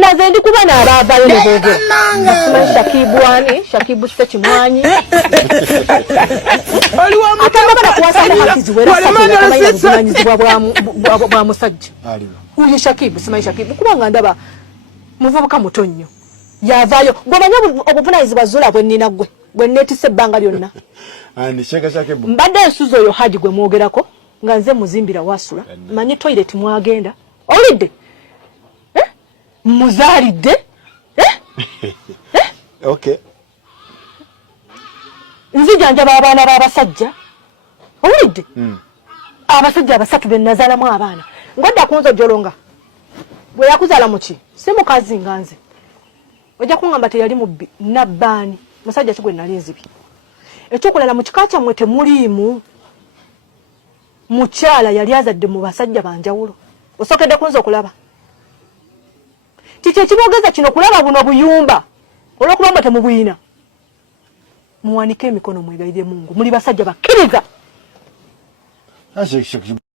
naze ndi kuba na abavayo ne boge Shakibu ani Shakibu kifo kimwanyi aliwa akamba kuwasa hakizi wera bwa musajja uyu Shakibu simanyi Shakibu kubanga ndaba muvubuka mutonnyo yavayo ngomanya obuvunaizibwa zula bwe nina gwe bwe netise banga lyonna ani shaka Shakibu mbadde ensuzo yo haji gwe mwogerako nga nze muzimbira wasula manyi toilet mwagenda olidde muzalidde okay nzijanja abaana b'abasajja olidde abasajja abasatu be nazalamu abaana ngodda kunzo jolonga bwe yakuzala muki si mukazi nganze ojja kungamba teyali mubbi nabbaani musajja kigwe nalinzibi ekyokulala mu kika kyammwe temuliimu mukyala yali azadde mu basajja banjawulo osokedde kunzo okulaba kiki ekibogeza kino kulaba buno buyumba olw'okuba mwe temubuyina muwanike emikono mwegayire Mungu muli basajja bakkiriza